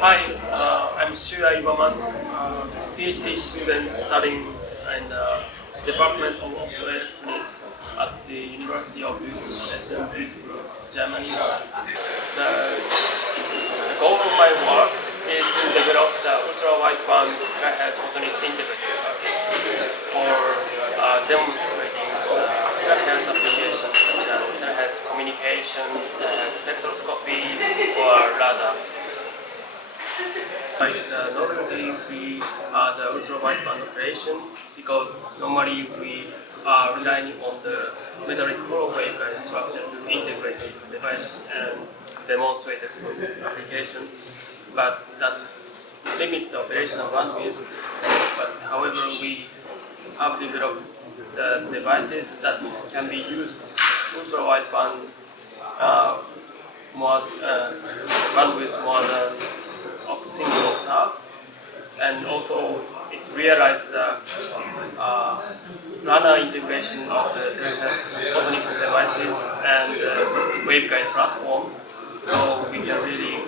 Hi, I'm Shuya Iwamatsu, PhD student studying in the Department of Electronics at the University of Duisburg, Duisburg, Germany. The goal of my work is to develop the ultra-wideband terahertz photonic integrated circuits for demonstrating terahertz applications such as terahertz communications, terahertz spectroscopy, or radar applications. Like the novelty, we are the ultra-wideband operation because normally we are relying on the metallic hollow waveguide structure to integrate the device and demonstrate the applications, but that limits the operational bandwidth. But however, we have developed the devices that can be used ultra-wideband bandwidth more than of single octave, and also it realized the runner integration of the terahertz photonics devices and waveguide platform, so we can really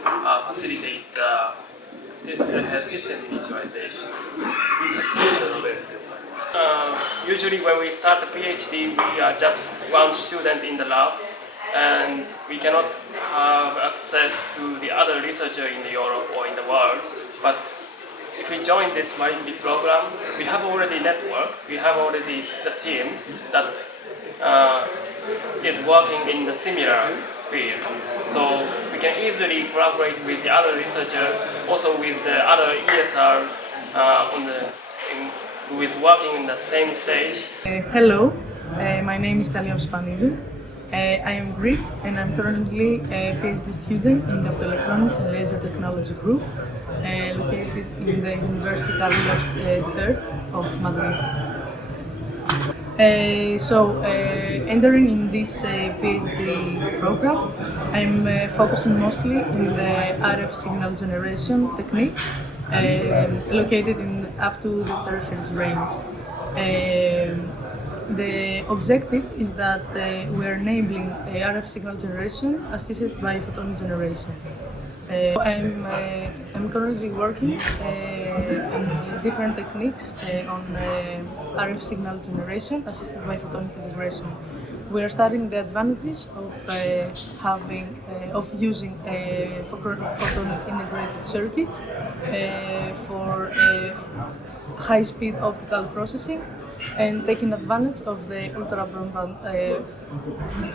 facilitate the terahertz system initializations. Usually when we start a PhD, we are just one student in the lab, and we cannot have access to the other researcher in Europe or in the world. But if we join this Marie-Curie program, we have already network, we have already the team that is working in the similar field. So we can easily collaborate with the other researcher, also with the other ESR who is working in the same stage. Hello, my name is Kalliopi Spandou. I am Greek and I'm currently a PhD student in the Electronics and Laser Technology group located in the University Carlos III of Madrid. Entering in this PhD program, I'm focusing mostly in the RF signal generation technique located in up to the terahertz range. The objective is that we are enabling RF signal generation assisted by photonic generation. I'm currently working on different techniques on RF signal generation assisted by photonic integration. We are studying the advantages of using photonic integrated circuits for high-speed optical processing and taking advantage of the ultra-broadband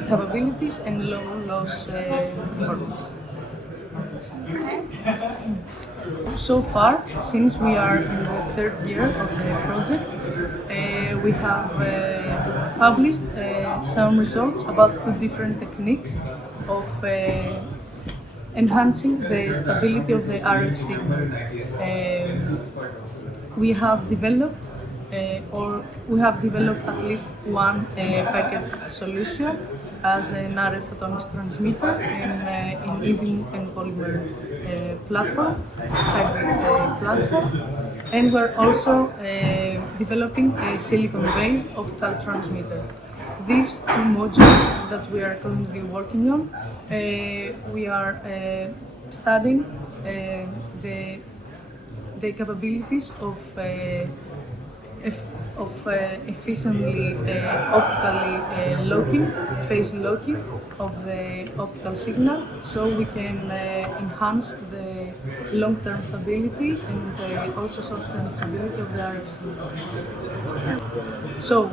capabilities and low loss performance. So far, since we are in the third year of the project, we have published some results about two different techniques of enhancing the stability of the RF signal. We have developed at least one package solution as an RF photonics transmitter in e-beam and polymer platform, hybrid platform, and we're also developing a silicon-based optical transmitter. These two modules that we are currently working on, we are studying the capabilities of efficiently optically locking, phase locking of the optical signal, so we can enhance the long-term stability and also short-term stability of the RF signal. So,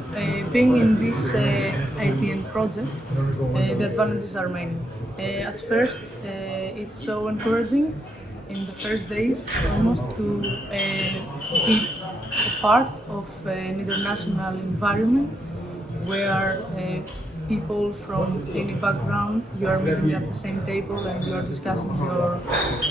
being in this ITN project, the advantages are many. At first, it's so encouraging in the first days almost to be a part of an international environment where people from any background, you are meeting at the same table and you are discussing your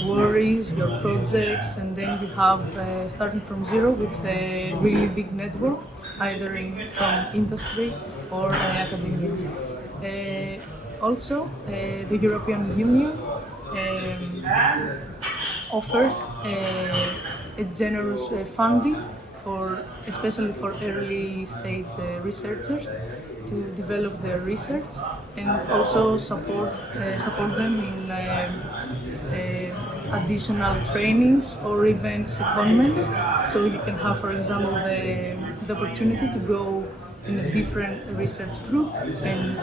worries, your projects, and then you have starting from zero with a really big network, either from industry or academia. Also, the European Union offers a generous funding especially for early stage researchers to develop their research and also support them in additional trainings or even secondments. So you can have, for example, the opportunity to go in a different research group and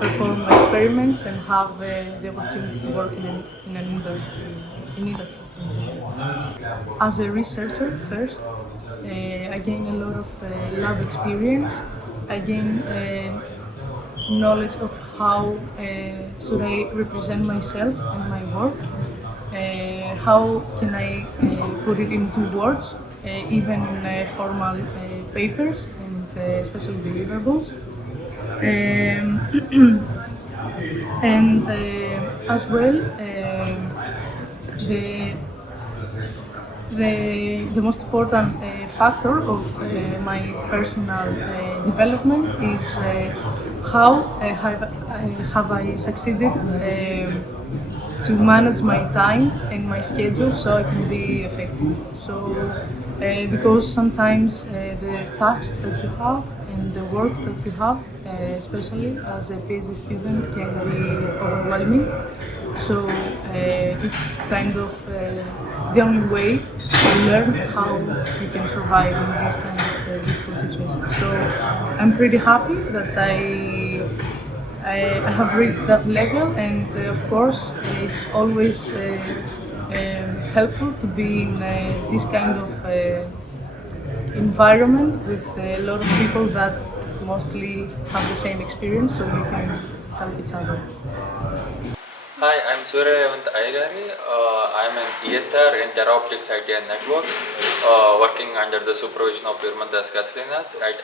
perform experiments and have the opportunity to work in an industry. As a researcher first, I gain a lot of lab experience. I gain knowledge of how should I represent myself and my work. How can I put it into words, even in formal papers and special deliverables. And as well, the the most important factor of my personal development is how have I succeeded to manage my time and my schedule so I can be effective. So, because sometimes the tasks that you have and the work that you have, especially as a PhD student, can be overwhelming. So it's kind of the only way to learn how you can survive in this kind of difficult situation. So I'm pretty happy that I have reached that level, and of course it's always helpful to be in this kind of environment with a lot of people that mostly have the same experience, so we can help each other. Hi, I'm Surya Revanth Ayyagari. I'm an ESR in TERAOPTICS ITN network, working under the supervision of Yilmaz at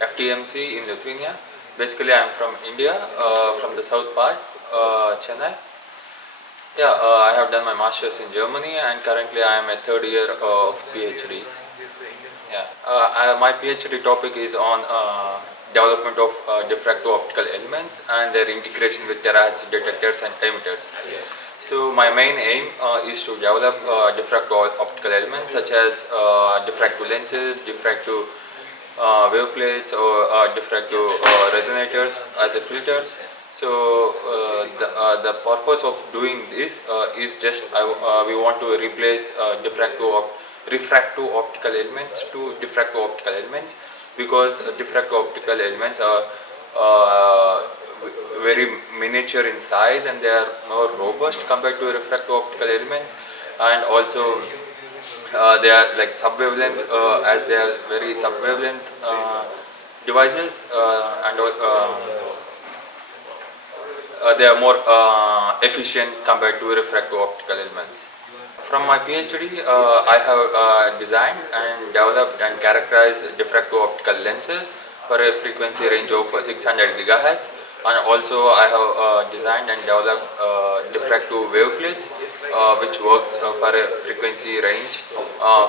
FTMC in Lithuania. Basically, I'm from India, from the south part, Chennai. Yeah, I have done my master's in Germany, and currently I am a third year of PhD. Yeah, my PhD topic is on development of diffracto-optical elements and their integration with terahertz detectors and emitters. So my main aim is to develop diffracto-optical elements such as diffractive lenses, diffractive waveplates, or diffractive resonators as a filters. So the purpose of doing this is just we want to replace refractive optical elements to diffractive optical elements, because diffractive optical elements are very miniature in size and they are more robust compared to refractive optical elements, and also they are like subwavelength, as they are very subwavelength devices, and they are more efficient compared to refractive optical elements. From my PhD, I have designed and developed and characterized diffractive optical lenses for a frequency range of 600 GHz, and also I have designed and developed diffractive waveplates, which works for a frequency range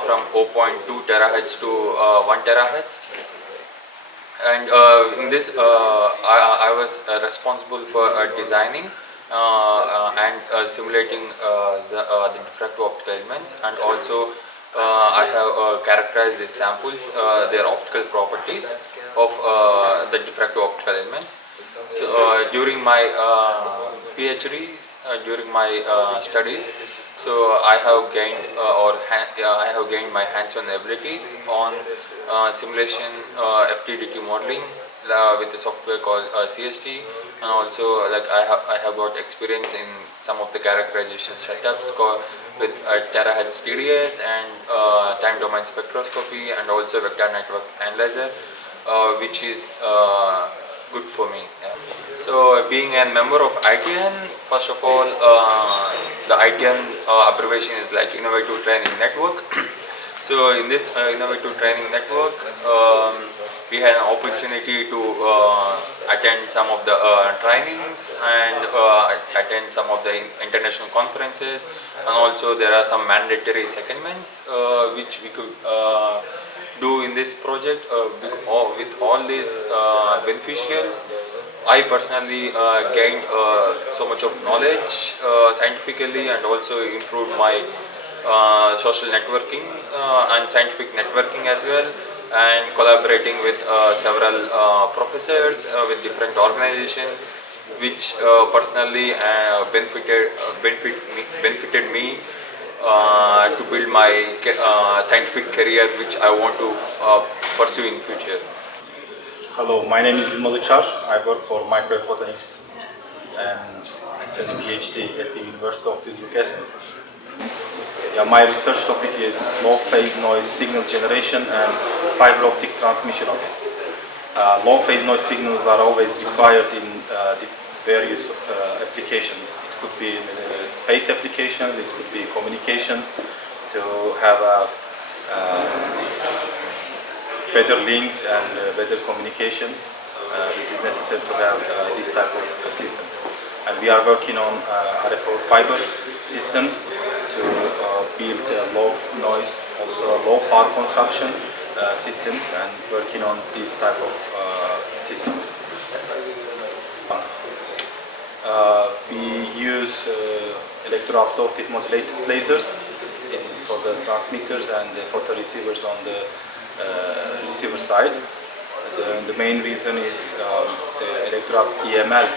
from 0.2 terahertz to 1 terahertz. And in this, I was responsible for designing and simulating the diffractive optical elements, and also I have characterized these samples, their optical properties of the diffractive optical elements. So during my PhD, during my studies, so I have gained I have gained my hands-on abilities on simulation, FTDT modeling with a software called CST, and also like I have got experience in some of the characterization setups with terahertz TDS and time domain spectroscopy, and also vector network analyzer, which is good for me. Yeah. So being a member of ITN, first of all, the ITN abbreviation is like Innovative Training Network. So in this Innovative Training Network, we had an opportunity to attend some of the trainings and attend some of the international conferences, and also there are some mandatory secondments which we could do in this project. With all these beneficials, I personally gained so much of knowledge scientifically, and also improved my social networking and scientific networking as well, and collaborating with several professors with different organizations which personally benefited me to build my scientific career, which I want to pursue in future. Hello, my name is Yilmaz Ucar. I work for microphotonics and I study PhD at the University of Duisburg. Yeah, my research topic is low phase noise signal generation and fiber optic transmission of it. Low phase noise signals are always required in the various applications. It could be space applications, it could be communications to have better links and better communication. It is necessary to have this type of systems. And we are working on RF fiber systems to build low noise, also low power consumption systems, and working on these type of systems. We use electro-absorptive modulated lasers for the transmitters and the photoreceivers on the receiver side. The main reason is the EML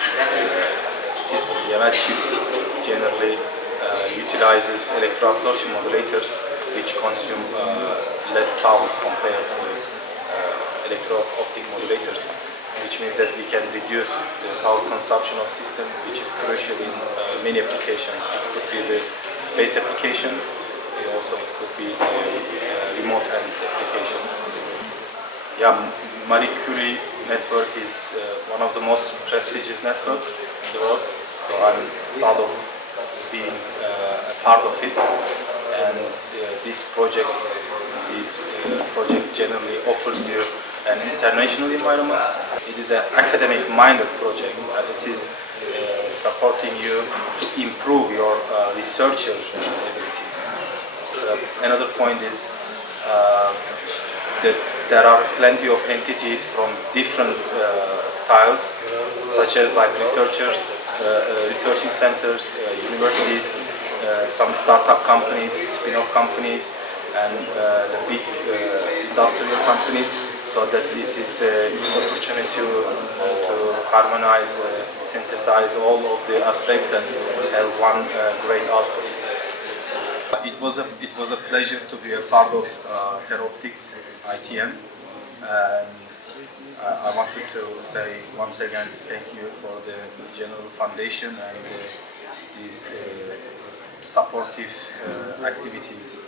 system. EML chips generally utilizes electro-absorption modulators, which consume less power compared to electro-optic modulators, which means that we can reduce the power consumption of system, which is crucial in many applications. It could be the space applications, also it could be the remote end applications. Yeah, Marie-Curie network is one of the most prestigious networks in the world, so I'm proud of being a part of it. And this project generally offers you an international environment. It is an academic-minded project, and it is supporting you to improve your researcher abilities. Another point is that there are plenty of entities from different styles, such as like researchers, researching centers, universities, some startup companies, spin-off companies, and the big industrial companies, so that it is a good opportunity to harmonize, synthesize all of the aspects and have one great output. It was a pleasure to be a part of TERAOPTICS ITN, and I wanted to say once again thank you for the General Foundation and these supportive activities